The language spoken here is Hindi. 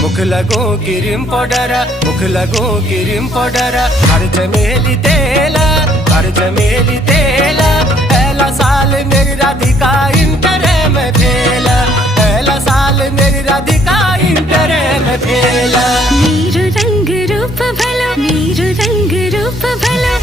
मुख लगो क्रीम पाउडर, मुख लगो क्रीम पाउडर, हर चमेली तेला, हर चमेली तेला। पहला साल मेरी राधिका इंटर में फेला, पहला साल मेरी राधिका इंटर में फेला। मीरू रंग रूप भला, मीरू रंग रूप भला,